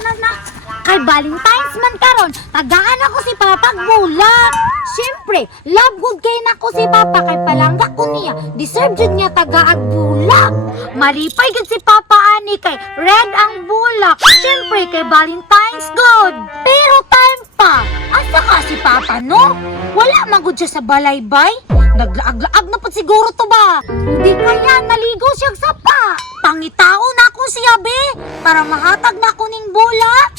na. Kay Valentine's man karon, tagaan ako si Papa bulak. Siyempre, love good kay nako si Papa kay palangga ko niya. Deserve jud niya tagaag bulak. Malipay gid si Papa ani kay red ang bulak. Siyempre kay Valentine's good. Pero time pa, asa ka si Papa no? Wala man gud siya sa balaybay. Naglaag-laag na po siguro to ba? Hindi kaya naligo siya sa pa. Pangitao na ako siya be para mahatag na ko ning bulak.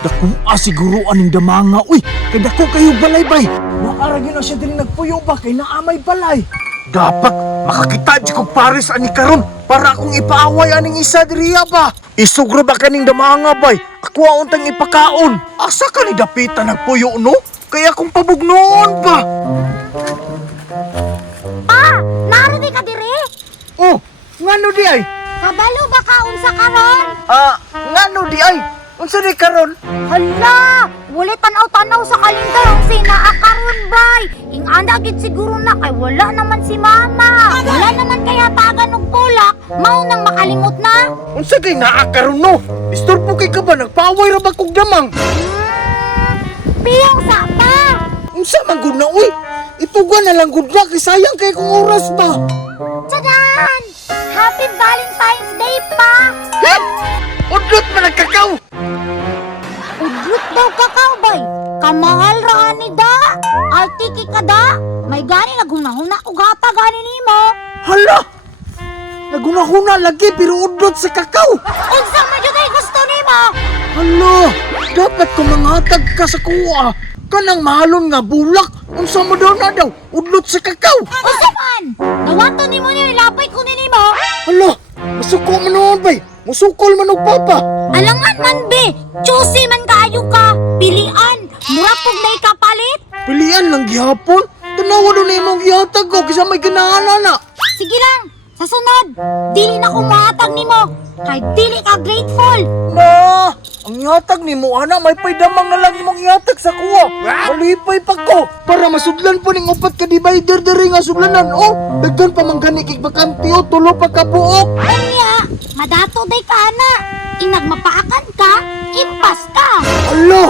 Dako siguro aning damanga. Uy, kay dako kayo balaybay. Naarag yun na siya din nagpuyo ba kay naamay balay. Dapat makakita di ko pares ani karon para akong ipaaway aning isa diriya ba. Isugro ba kaning damanga bay? Ako untang ipakaon. Asa ka ni dapita nagpuyo no? Kaya akong pabugnoon ba? Naridi ka diri? Oh, ngano di ay? Kabalo ba ka unsa karon? Ngano di ay? Unsa di karon? Hala, wala tanaw-tanaw sa kalendar ang sinaa karon bay. Inganda gid siguro na kay wala naman si Mama. Wala naman kaya tagan og bulak, mao nang makalimot na. Unsa kay naa karon no? Istorbo kay ka ba nagpaaway ra ba kog damang? Piyang sa pa. Unsa man gud na uy? Ituga na lang gud na kay sayang kay kong oras ba. Tadan! Happy Valentine's Day pa! Ha? Udlot man nagkakaw. Udlot daw kakao bay. Kamahal ra ani da. Artiki ka da. May gani naghuna-huna og hata gani nimo. Hala! Naguna-huna lagi pero udlot sa kakao. Unsa man jud ay gusto nimo? Hala! Dapat ko manghatag ka sa kuha. Kanang mahalon nga bulak. Unsa mo daw na daw? Udlot sa kakao. Unsa man? Nawato nimo niya ilapay ko ni nimo. Hala! Masuko man noon bay. Musukol man og papa. Alangan man be. Choosy man kaayo ka. Pilian. Mura pug na ikapalit. Pilian lang gihapon. Tanawa doon na imong gihatag ko kisa may ganahan na. Sige lang. Sa sunod, dili na ko mahatag nimo. Kay dili ka grateful. Na! Ang ihatag ni mo, ana, may paydamang na lang imong ihatag sa kuha. Malipay pa ko. Para masudlan po ning upat ka divider diri nga sudlanan. Oh, daghan pa man gani kay bakanti o tulo pa ka buok. Unya, madato day ka na. Inag mapaakan ka, impas ka. Ala,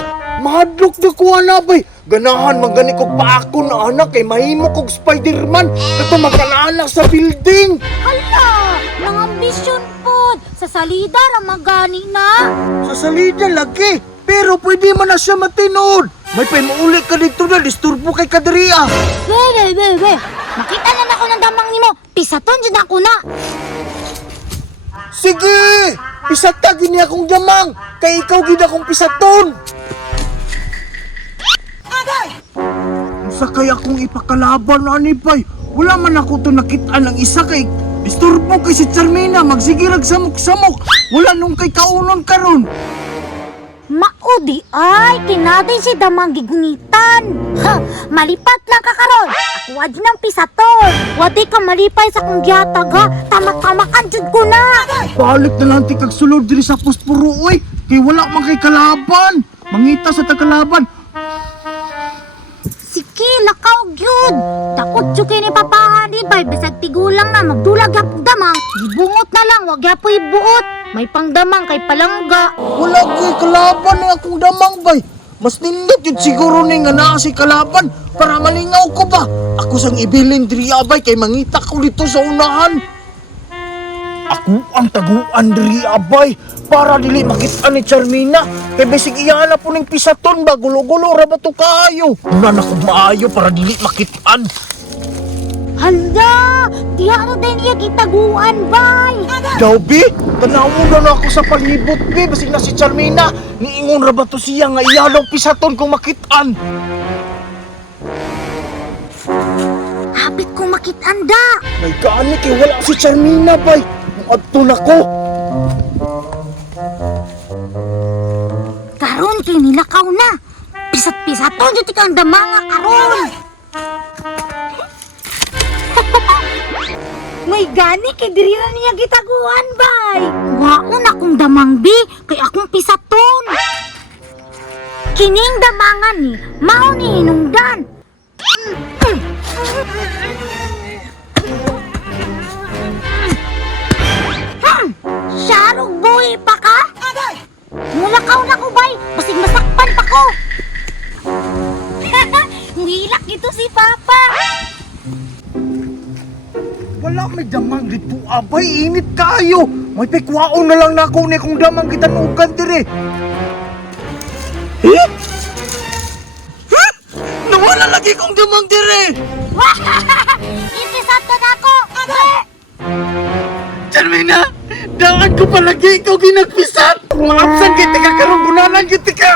mahadlok na ko ana bay. Ganahan man gani kog paako na anak kay mahimo kog Spider-Man. Kato magkalaana sa building. Hala, nang ambisyon po. Sa salida ra magani na. Sa salida lagi. Pero pwede man na siya matinood. May paimuuli ka dito na, disturbo kay kadiriya. We. Makita na ako ng damang nimo. Pisaton dyan ako na. Sige! Pisata gini akong damang. Kay ikaw gid akong pisaton. Unsa kaya akong ipakalaban ani bay? Wala man ako to nakita ng isa kay disturbo kay si Charmina magsigirag samok-samok. Wala nung kay kaunon karon. Maudi ay, kinaday si damang gigunitan. Ha, malipat lang ka karon. Ako adi ng pisaton. Wadi ka malipay sa kong giyatag ha. Tamak-tamakan jud ko na. Balik na lang ti kag sulod diri sa puspuro oy. Kay wala man kay kalaban. Mangita sa tagalaban. Sige, lakaw gyud. Takot jud kay ni Papa di bay bisag tigulang na magdulag gyap damang. Gibungot na lang, wag gyapoy buot. May pangdamang kay palangga. Wala ko'y kalaban ni akong damang bay. Mas nindot yun siguro ni nga naa si kalaban para malingaw ko ba. Ako sang ibilin diri abay kay mangita ko dito sa unahan. Ako ang taguan diri abay para dili makita ni Charmina. Kay bisig iyan na po ning pisaton ba gulo-gulo ra ba to kaayo. Una na ko maayo para dili makitaan. Hala, diya ano din iya gitaguan bay. Daw, bi, tanawon na ako sa palibot, bi. Basig na si Charmina. Niingon ra ba to siya nga iyalaw pisaton kung makitaan. Hapit ko makitanda. May kaani kay wala si Charmina, bay. Muadto na ko. Karon kay nilakaw na. Pisat-pisaton jud kang damanga karon. May gani kay diri na niya gitaguan bay. Waon akong damang bi kay akong pisaton. Kining damangan ni mao ni hinungdan. si Papa. Wala may damang dito, abay. Init kayo. May pikwaon na lang na ako ni kung damang kitanugan dire. Eh? Ha? Nawala lagi kong damang dire. Ipisat na ako. Charmina, daan ko palagi ikaw ginagpisat. Kung maapsan kita ka karong bunalan kita ka.